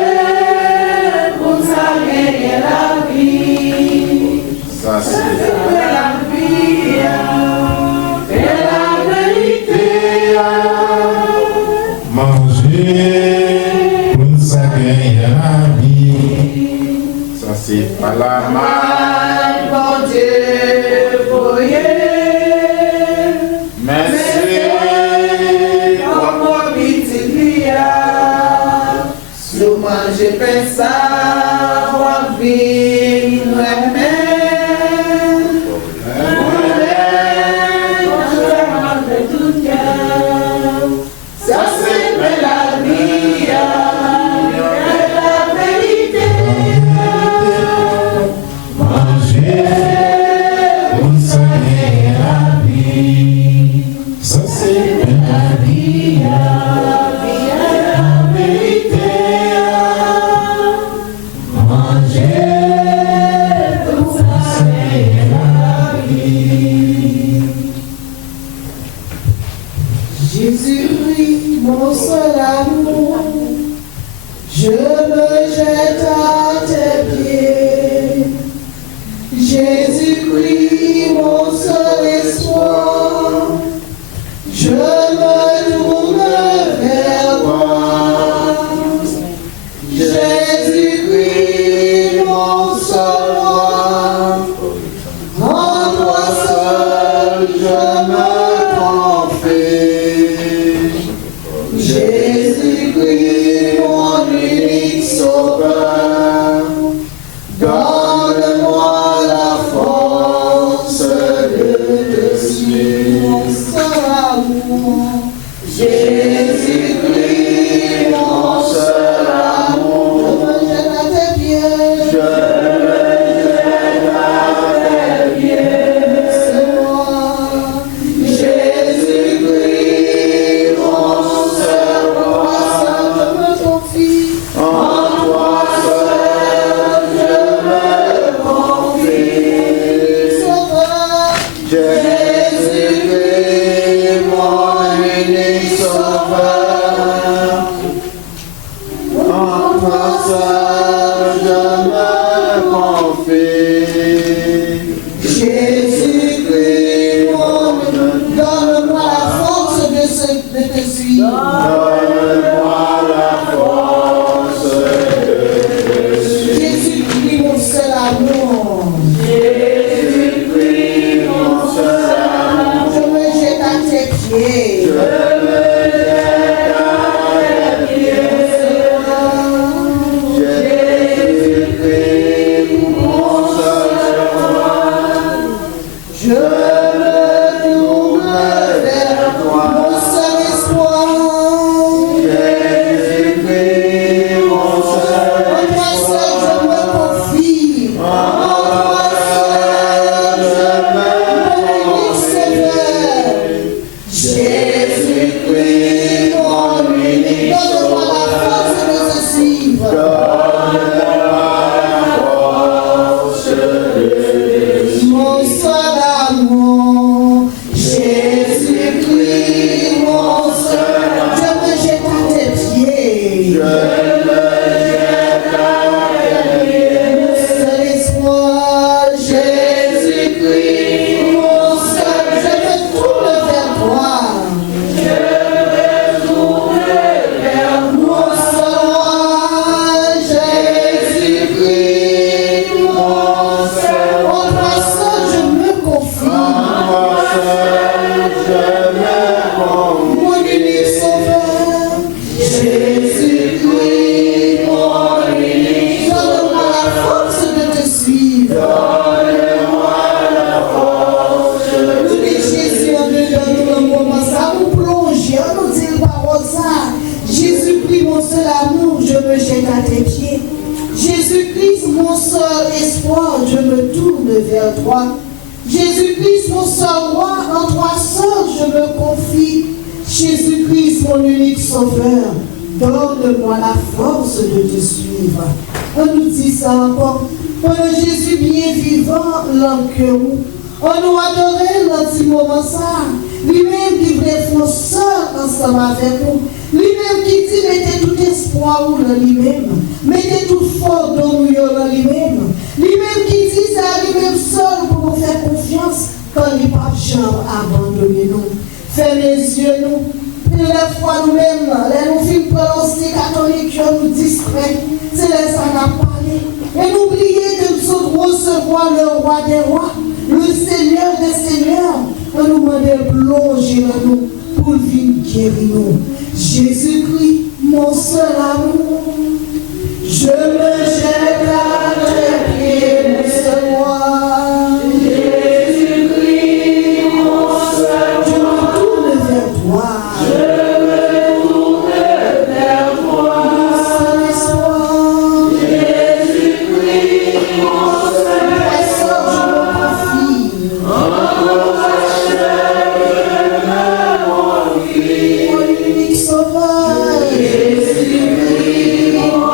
vous savez la vie. Ça c'est la vie, c'est la vérité. Manger, pour ça gagner la vie. Ça c'est pas la main, bon Dieu, voyez. Merci, comme petit liard. Si vous mangez pas ça, vous vivez. Manger, amour. Jésus-Christ, mon seul amour. Je me jette à tes pieds. Je me jette à tes pieds. Jésus-Christ, mon seul amour. Je me tourne vers toi, mon seul espoir. Jésus-Christ, mon seul espoir. En toi seul je me confie. En toi seul je me confie. Jésus-Christ, mon unique. Donne-moi la force de te suivre. Mon seul amour, Jésus-Christ, mon seul, je me jette à tes pieds. Je me jette à tes pieds. Mon seul espoir, Jésus-Christ, mon seul, je me tourne vers toi. Je me tourne vers mon seul roi, Jésus-Christ, mon seul. En toi seul je me confie. Mon unique sauveur, Jésus-Christ, mon unique. Donne-moi la force de te suivre. Donne-moi la force. Nous dit Jésus, on nous donne le moment ça, nous plonger, on nous dit la parole ça. Jésus-Christ, mon seul amour, je me jette à tes pieds. Jésus-Christ, mon seul espoir, je me tourne vers toi. Jésus-Christ, mon seul roi, en toi seul je me confie. Jésus-Christ, mon unique sauveur, donne-moi la force de te suivre. On nous dit ça encore. Pendant Jésus bien vivant, l'homme que nous. On nous adorait dans ce moment ça. Lui-même qui voulait faire seul ensemble avec nous. Lui-même qui dit mettez tout espoir dans lui-même. Mettez tout fort dans nous dans lui-même. Lui-même qui dit ça lui-même seul pour nous faire confiance quand il n'est pas jamais abandonné nous. Fermez les yeux nous. Puis la fois nous-mêmes, là nous films prononcés catholiques, nous discrets. C'est là ça n'a parlé. Et n'oubliez de nous recevoir le roi des rois, le Seigneur des seigneurs. On nous demande de plonger dans nous pour venir guérir nous. Jésus-Christ, mon seul amour, je me jette à tes pieds, mon seul roi. Jésus-Christ, mon seul roi. Je me tourne vers toi. Je me tourne vers toi. Mon seul espoir. Jésus-Christ, mon seul espoir. Je me confie. En toi seul je me confie. Mon unique sauveur. Jésus-Christ, mon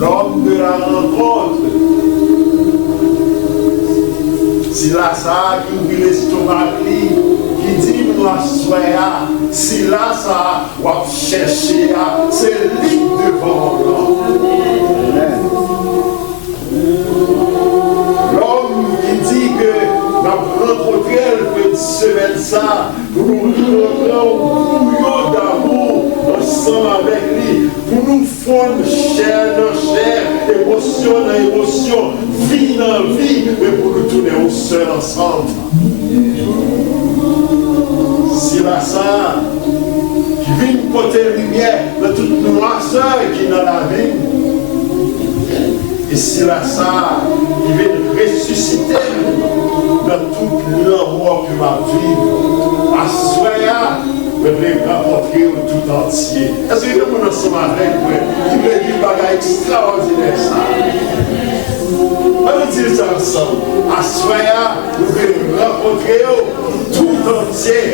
l'homme de la rencontre. Si là ça qui ouvre l'estomac, qui dit moi soya, si là ça va chercher, c'est lui devant l'homme. L'homme qui dit que nous rencontrons une semaine ça, pour nous rencontrer un bouillon d'amour ensemble avec lui, pour nous fondre chair dans chair, émotion dans émotion, vie dans vie, mais pour nous tourner au seul ensemble. Si la ça qui vient porter lumière dans toute noirceur qui est dans la vie, et si la ça qui vient ressusciter dans toute l'amour que ma vie, à soya, je vais rencontrer tout entier. Est-ce que nous sommes avec moi? Qui veut dire un bagage extraordinaire ça? On va dire ça ensemble. À soya, nous vais rencontrer tout entier.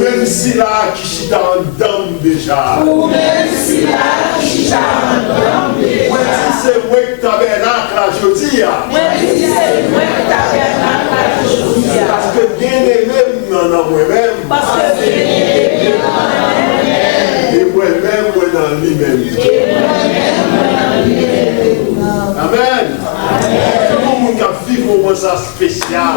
Même si là, qui chita en dame déjà. Ou même si là, qui chita en dame déjà. Moi, si c'est moi qui tabernacle là, je dis. Moi, si c'est moi qui tabernacle là, je dis. Parce que bien aimé dans moi-même. Parce que bien aimé dans moi-même. Et moi-même, moi dans lui-même. Et moi-même, moi dans lui-même. Amen. Tout le monde qui a vécu un moment ça spécial.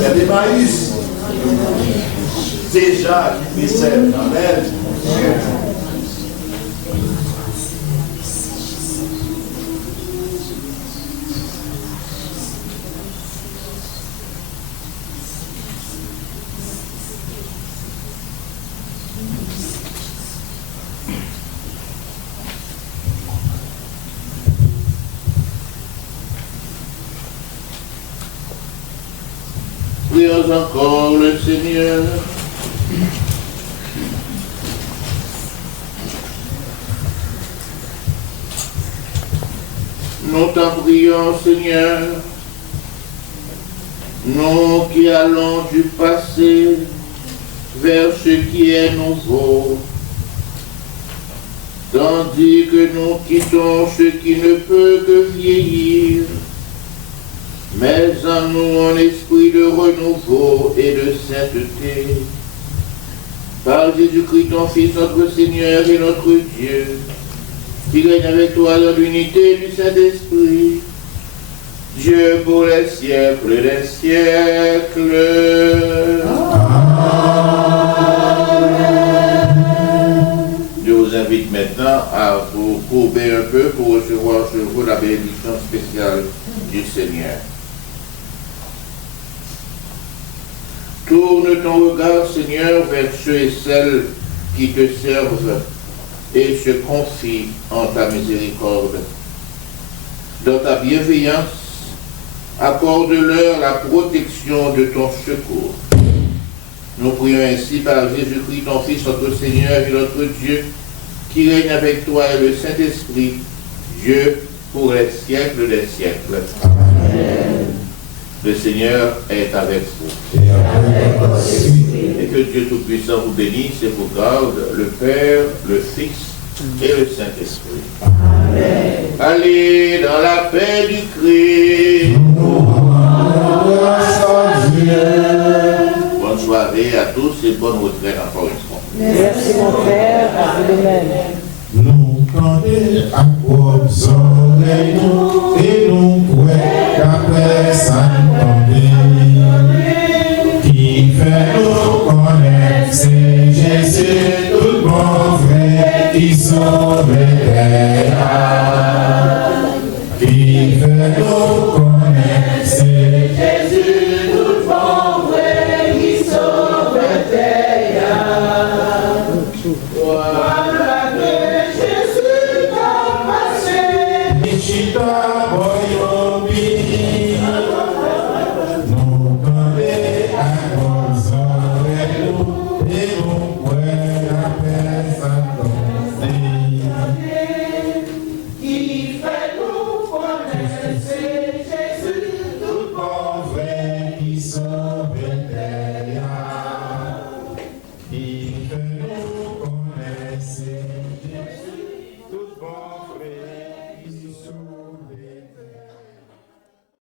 C'est l'Emmaüs déjà qui décède. Amen. Prions encore le Seigneur. Nous t'en prions, Seigneur, nous qui allons du passé vers ce qui est nouveau, tandis que nous quittons ce qui ne peut que vieillir, mais en nous un esprit de renouveau et de sainteté. Par Jésus-Christ, ton Fils, notre Seigneur et notre Dieu, qui règne avec toi dans l'unité du Saint-Esprit, Dieu pour les siècles des siècles. Je vous invite maintenant à vous courber un peu pour recevoir sur vous la bénédiction spéciale du Seigneur. Tourne ton regard, Seigneur, vers ceux et celles qui te servent et se confient en ta miséricorde. Dans ta bienveillance, accorde-leur la protection de ton secours. Nous prions ainsi par Jésus-Christ, ton Fils, notre Seigneur et notre Dieu, qui règne avec toi et le Saint-Esprit, Dieu pour les siècles des siècles. Amen. Le Seigneur est avec vous. Et que Dieu Tout-Puissant vous bénisse et vous garde, le Père, le Fils et le Saint-Esprit. Amen. Allez dans la paix du Christ. Bonne soirée à tous et bonne retraite encore une fois. Merci mon Père, à vous de même. Nous tendez à vos oreilles et nous croyons qu'après ça